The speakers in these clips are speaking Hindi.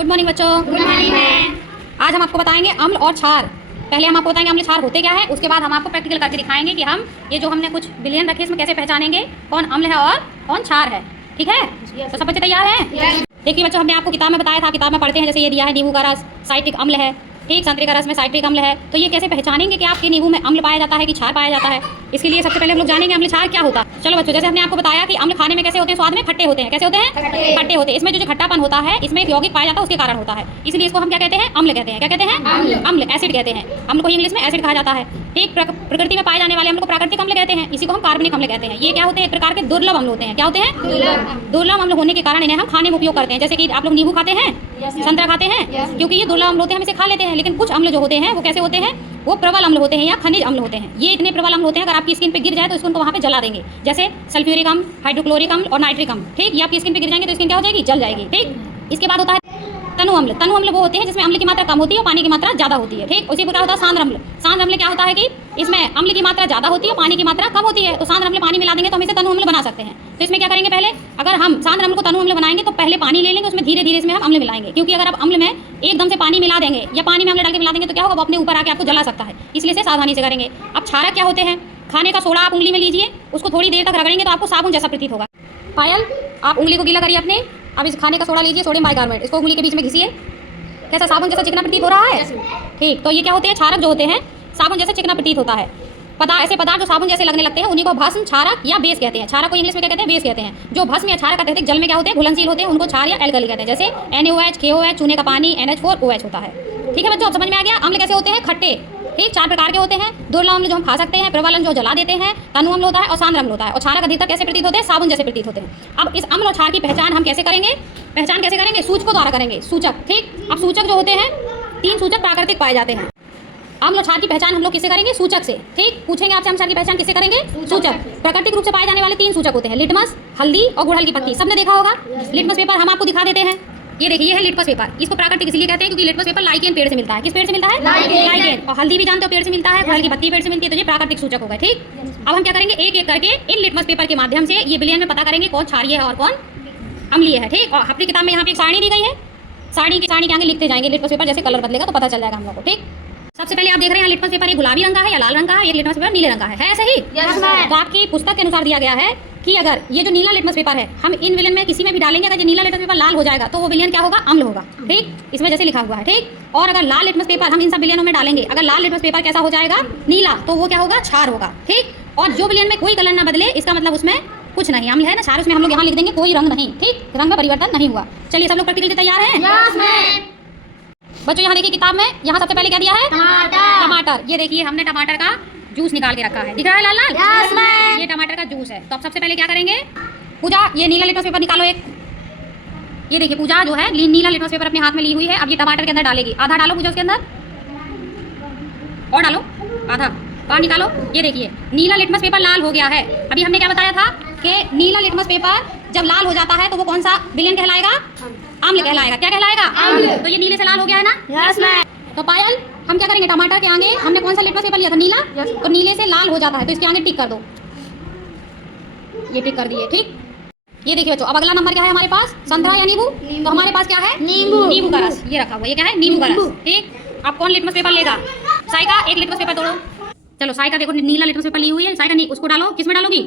गुड मॉर्निंग बच्चों। Good morning ma'am. आज हम आपको बताएंगे अम्ल और क्षार। पहले हम आपको बताएंगे अम्ल क्षार होते क्या है, उसके बाद हम आपको प्रैक्टिकल करके दिखाएंगे कि हम ये जो हमने कुछ विलयन रखे इसमें कैसे पहचानेंगे कौन अम्ल है और कौन क्षार है। ठीक है, तो सब बच्चे तैयार हैं? देखिए बच्चों, हमने आपको किताब में बताया था, किताब में पढ़ते हैं, जैसे ये दिया है नींबू का रस साइट्रिक अम्ल है, ठीक, संतरे का रस में साइट्रिक अम्ल है। तो ये कैसे पहचानेंगे कि आपके नींबू में अम्ल पाया जाता है कि क्षार पाया जाता है। इसके लिए सबसे पहले हम लोग जानेंगे अम्ल क्षार क्या होता है। चलो बच्चों, जैसे हमने आपको बताया कि अम्ल खाने में कैसे होते हैं, स्वाद में खट्टे होते हैं। कैसे होते हैं? खट्टे होते हैं। इसमें जो खट्टापन होता है इसमें यौगिक पाया जाता है, उसके कारण होता है। इसलिए इसको हम क्या कहते हैं? अम्ल कहते हैं। क्या कहते हैं? अम्ल, एसिड कहते हैं। अम्ल को इंग्लिश में एसिड कहा जाता है। ठीक, प्रकृति में पाए जाने वाले अम्ल को प्राकृतिक अम्ल कहते हैं। इसी को हम कार्बनिक अम्ल कहते हैं। ये क्या होते हैं? एक प्रकार के दुर्लभ अम्ल होते हैं। क्या होते हैं? दुर्लभ अम्ल होने के कारण इन्हें हम खाने में उपयोग करते हैं। जैसे कि आप लोग नींबू खाते हैं, संतरा खाते हैं, क्योंकि ये दुर्लभ अम्ल होते हैं, हम इसे खा लेते हैं। लेकिन कुछ अम्ल जो होते हैं वो कैसे होते हैं? वो प्रबल अम्ल होते हैं या खनिज अम्ल होते हैं। ये इतने प्रबल अम्ल होते हैं, अगर आपकी स्किन पे गिर जाए तो इसको वहाँ पे जला देंगे। जैसे सल्फ्यूरिक अम्ल, हाइड्रोक्लोरिक अम्ल और नाइट्रिक अम्ल। ठीक, ये आपकी स्किन पे गिर जाएंगे तो स्किन क्या हो जाएगी? जल जाएगी। ठीक, इसके बाद होता है तनु अम्ल। तनु अम्ल वो होते हैं जिसमें अम्ल की मात्रा कम होती है और पानी की मात्रा ज़्यादा होती है। ठीक, उसी प्रकार होता है सांद्र अम्ल। सांद्र अम्ल क्या होता है कि इसमें अम्ल की मात्रा ज़्यादा होती है, पानी की मात्रा कम होती है। तो सांद्र अम्ल पानी मिला देंगे तो हम इसे तनु अम्ल बना सकते हैं। तो इसमें क्या करेंगे? पहले अगर हम सांद्र अम्ल को तनु अम्ल बनाएंगे तो पहले पानी ले लेंगे, उसमें धीरे धीरे इसमें हम अम्ल मिलाएंगे। क्योंकि अगर आप अम्ल में एकदम से पानी मिला देंगे या पानी में अम्ल डाल के मिला देंगे तो क्या होगा? वो अपने ऊपर आके आपको जला सकता है। इसलिए से सावधानी से करेंगे। अब क्षारक क्या होते हैं? खाने का सोडा आप उंगली में लीजिए, उसको थोड़ी देर तक रगड़ेंगे तो आपको साबुन जैसा प्रतीत होगा। पायल, आप उंगली को गीला करिए अपने। अब इस खाने का सोडा लीजिए, सोडियम बाइकार्बोनेट, इसको उंगली के बीच में घिसिए। कैसा साबुन जैसा चिकना प्रतीत हो रहा है? ठीक, तो ये क्या होते हैं? क्षारक जो होते हैं साबुन जैसे चिकना प्रतीत होता है। ऐसे पदार्थ जो साबुन जैसे लगने लगते हैं उन्हीं को भस्म, क्षारक या बेस कहते हैं। क्षारक को इंग्लिश में क्या कहते हैं? बेस कहते हैं। जो भस्म या क्षारक अत्यधिक जल में क्या होते हैं? घुलनशील होते हैं, उनको क्षार या एल्कली कहते हैं। जैसे NaOH, KOH, चूने का पानी, NH4OH होता है। ठीक है बच्चों, अब समझ में आ गया अम्ल कैसे होते हैं? खट्टे। ठीक, 4 प्रकार के होते हैं। दुर्लभ अम्ल जो हम खा सकते हैं, प्रबल अम्ल जो जला देते हैं, तनु अम्ल होता है और सांद्र अम्ल होता है। और क्षारक अधिकतर कैसे प्रतीत होते हैं? साबुन जैसे प्रतीत होते हैं। अब इस अम्ल और क्षार की पहचान हम कैसे करेंगे? पहचान कैसे करेंगे? सूचकों द्वारा करेंगे। सूचक। ठीक, अब सूचक जो होते हैं 3 सूचक प्राकृतिक पाए जाते हैं। अम्ल और क्षार की पहचान हम लोग किससे करेंगे? सूचक से। ठीक, पूछेंगे आपसे हम क्षार की पहचान किससे करेंगे? सूचक। प्राकृतिक रूप से पाए जाने वाले 3 सूचक होते हैं, लिटमस, हल्दी और गुड़हल की पत्ती। सबने देखा होगा। लिटमस पेपर हम आपको दिखा देते हैं। ये देखिए, ये है लिटमस पेपर। इसको प्राकृतिक इसलिए कहते हैं क्योंकि लिटमस पेपर लाइकेन पेड़ से मिलता है। किस पेड़ से मिलता है? लाइकेन। और हल्दी भी जानते हो पेड़ से मिलता है, गुड़हल की पत्ती पेड़ से मिलती है। तो ये प्राकृतिक सूचक होगा। ठीक, अब हम क्या करेंगे? एक एक करके इन लिटमस पेपर के माध्यम से ये विलयन में पता करेंगे कौन क्षारीय है और कौन अम्लीय है। ठीक, और अपनी किताब में यहाँ पे एक सारणी दी गई है, सारणी के आगे लिखते जाएंगे लिटमस पेपर, जैसे कलर बदलेगा तो पता चल जाएगा हम लोग को। ठीक, सबसे पहले आप देख रहे हैं लिटमस पेपर, ये गुलाबी रंग का है या लाल रंग का है? एक लिटमस पेपर नीले रंग का है सही? तो आपकी पुस्तक के अनुसार दिया गया है कि अगर ये जो नीला लिटमस पेपर है हम इन विलयन में किसी में भी डालेंगे, अगर ये नीला लिटमस पेपर लाल हो जाएगा तो वो विलयन क्या होगा? अम्ल होगा। ठीक, इसमें जैसे लिखा हुआ है। ठीक, और अगर लाल लिटमस पेपर हम इन सब विलयनों में डालेंगे, अगर लाल लिटमस पेपर कैसा हो जाएगा? नीला, तो वो क्या होगा? क्षार होगा। ठीक, और जो विलयन में कोई कलर ना बदले इसका मतलब उसमें कुछ नहीं, अम्ल है ना, क्षार। उसमें हम लोग यहाँ लिख देंगे कोई रंग नहीं। ठीक, रंग में परिवर्तन नहीं हुआ। चलिए सब लोग प्रैक्टिकल के तैयार हैं? बच्चों यहाँ देखिए किताब में, यहाँ सबसे पहले क्या दिया है? टमाटर। ये देखिए हमने टमाटर का जूस निकाल के रखा है, दिख रहा है लाल लाल? ये टमाटर का जूस है। तो अब सबसे पहले क्या करेंगे? पूजा, ये नीला लिटमस पेपर निकालो एक। ये देखिए पूजा जो है नीला लिटमस पेपर अपने हाथ में ली हुई है। अब ये टमाटर के अंदर डालेगी। आधा डालो पूजा उसके अंदर, और डालो आधा, बाहर निकालो। ये देखिए नीला लिटमस पेपर लाल हो गया है। अभी हमने क्या बताया था कि नीला लिटमस पेपर जब लाल हो जाता है तो वो कौन सा विलयन कहलाएगा? अम्ल कहलाएगा। क्या कहलाएगा? अम्ल। तो ये नीले से लाल हो गया है ना? Yes ma'am. तो पायल, हम क्या करेंगे? टमाटर के आगे हमने कौन सा लिटमस पेपर लिया था? नीला। तो नीले से लाल हो जाता है तो इसके आगे टिक कर दो। ये टिक कर दिए। ठीक, ये देखिए बच्चों, अब अगला नंबर क्या है हमारे पास? संतरा या नींबू? तो हमारे पास क्या है? नींबू का रस। ये रखा हुआ, ये क्या है? नींबू का रस। ठीक, अब कौन लिटमस पेपर लेगा? साइका, एक लिटमस पेपर तोड़ो। चलो साइका, देखो नीला लिटमस पेपर ली हुई है साइका, उसको डालो। किस में डालोगी?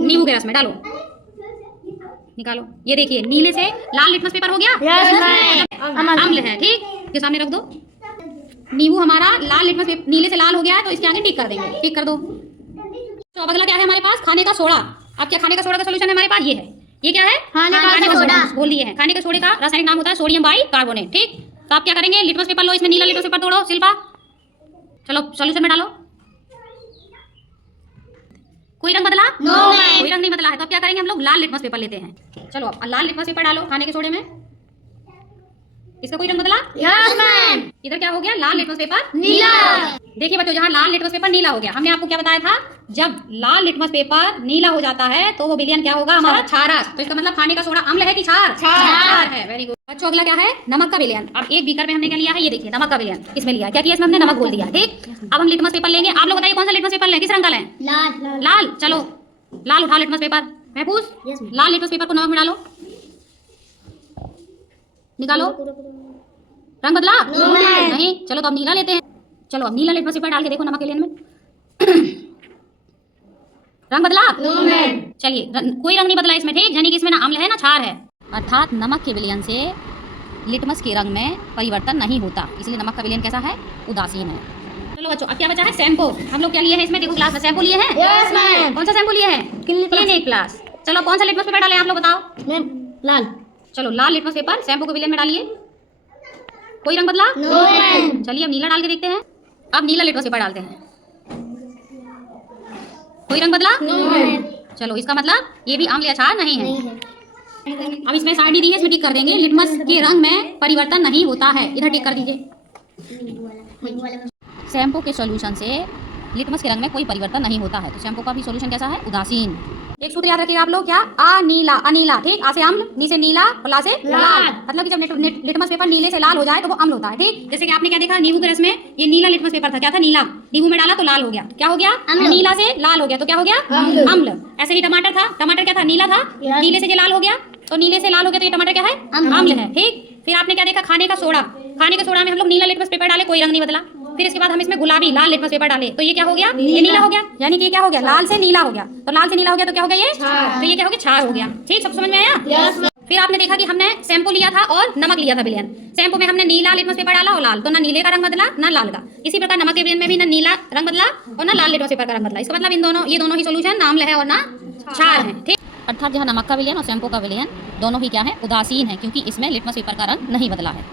नींबू के रस में डालो, निकालो। ये देखिए नीले से लाल लिटमस पेपर हो गया, अम्ल है। ठीक, के सामने रख दो। नींबू हमारा लाल लिटमस पेपर नीले से लाल हो गया है तो इसके आगे टिक कर देंगे। टिक कर दो। तो अब अगला क्या है हमारे पास? खाने का सोडा। अब क्या खाने का सोडा का सोल्यूशन है हमारे पास? ये है। ये क्या है? खाने का सोडा बोल दिए हैं। खाने के सोडे का रासायनिक नाम होता है सोडियम बाइकार्बोनेट। ठीक, तो आप क्या करेंगे? लिटमस पेपर लो, इसमें नीला लिटमस पेपर तोड़ो। शिल्पा, चलो सॉल्यूशन में डालो। कोई रंग बदला? कोई रंग नहीं बदला है। तो अब क्या करेंगे? हम लोग लाल लिटमस पेपर लेते हैं। चलो अब लाल लिटमस पेपर डालो खाने के सोडे में। इसका कोई रंग बदला? Yes ma'am. इधर क्या हो गया? लाल लिटमस पेपर नीला। देखिए बच्चों, जहाँ लाल लिटमस पेपर नीला हो गया, हमने आपको क्या बताया था? जब लाल लिटमस पेपर नीला हो जाता है तो वो विलयन क्या होगा? हमारा क्षारक। तो इसका मतलब खाने का सोडा अम्ल है कि क्षार? क्षार है। वेरी गुड बच्चों। अगला क्या है? नमक का विलयन। अब एक बीकर में हमने क्या लिया है? ये देखिए नमक का विलयन। इसमें लिया क्या किया? इसमें हमने नमक बोल दिया। ठीक, अब हम लिटमस पेपर लेंगे। आप लोग बताइए कौन सा लिटमस पेपर लें? किस रंग का लें? लाल। चलो लाल उठाओ लिटमस पेपर। महफूज, लाल लिटमस पेपर को नमक में डालो, निकालो। रंग बदला? No, ma'am. नहीं। चलो तो अब नीला लेते हैं। चलो अब नीला लिटमस पेपर डाल के देखो नमक के विलयन में। रंग बदला? No, ma'am. चलिए कोई रंग नहीं बदला इसमें, ठीक, यानी कि इसमें ना अम्ल है ना क्षार है, अर्थात नमक के विलयन से लिटमस के रंग में परिवर्तन नहीं होता, इसलिए नमक का विलयन कैसा है? उदासीन है। चलो बच्चों अब क्या बचा है? शैम्पू। हम लोग क्या लिए हैं इसमें? देखो क्लास में शैम्पू लिए हैं। Yes, ma'am. कौन सा शैम्पू लिए हैं? Clinic plus. चलो कौन सा लिटमस पेपर डाले आप लोग बताओ? मैम लाल। चलो लाल लिटमस पेपर शैम्पू के विलयन में डालिए। कोई रंग बदला? No, ma'am. चलिए अब नीला डाल के देखते हैं। अब नीला लिटमस पेपर डालते हैं। कोई रंग बदला? No, ma'am. चलो इसका मतलब ये भी अम्ल या क्षार नहीं है। नहीं है। अब इसमें साड़ी दी है, इसमें टिक कर देंगे, लिटमस के रंग में परिवर्तन नहीं होता है, इधर टिक कर दीजिए। शैम्पू के सॉल्यूशन से लिटमस के रंग में कोई परिवर्तन नहीं होता है, तो शैम्पू का भी सॉल्यूशन कैसा है? उदासीन। एक सूत्र याद रखिएगा आप लोग, क्या? अनीला, अनीला, ठीक, आ से अम्ल, नी से नीला और ला से लाल। मतलब कि जब लिटमस पेपर नीले से लाल हो जाए तो वो अम्ल होता है, ठीक। जैसे कि आपने क्या देखा, नींबू के रस में ये नीला लिटमस पेपर था, क्या था? नीला। नींबू में डाला तो लाल हो गया, क्या हो गया? नीला से लाल हो गया, तो क्या हो गया? अम्ल। ऐसे ही टमाटर था, टमाटर क्या था? नीला था, नीले से ये लाल हो गया, तो नीले से लाल हो गया तो ये टमाटर क्या है? अम्ल है, ठीक। फिर आपने क्या देखा, खाने का सोडा। खाने के सोडा में हम लोग नीला लिटमस पेपर डाले, कोई रंग नहीं बदला। फिर इसके बाद हम इसमें गुलाबी लाल लिटमस पेपर डाले, तो ये क्या हो गया? ये नीला हो गया, यानी कि ये क्या हो गया? लाल से नीला हो गया, तो लाल से नीला हो गया तो क्या हो गया? ये तो ये क्या हो गया? क्षार हो गया, ठीक। सब समझ में आया? Yes, ma'am. फिर आपने देखा कि हमने शैम्पू लिया था और नमक लिया था विलयन। शैम्पू में हमने नीला लिटमस पेपर डाला और लाल, तो ना नीले का रंग बदला ना लाल का। इसी प्रकार नमक के विलयन में भी ना नीला रंग बदला और ना लाल लिटमस पेपर का रंग बदला। इसका मतलब इन दोनों, ये दोनों ही सोल्यूशन ना अम्ल है और ना क्षार है, ठीक। अर्थात जहाँ नमक का विलयन और शैम्पू का विलयन दोनों ही क्या है? उदासीन है, क्योंकि इसमें लिटमस पेपर का रंग नहीं बदला है।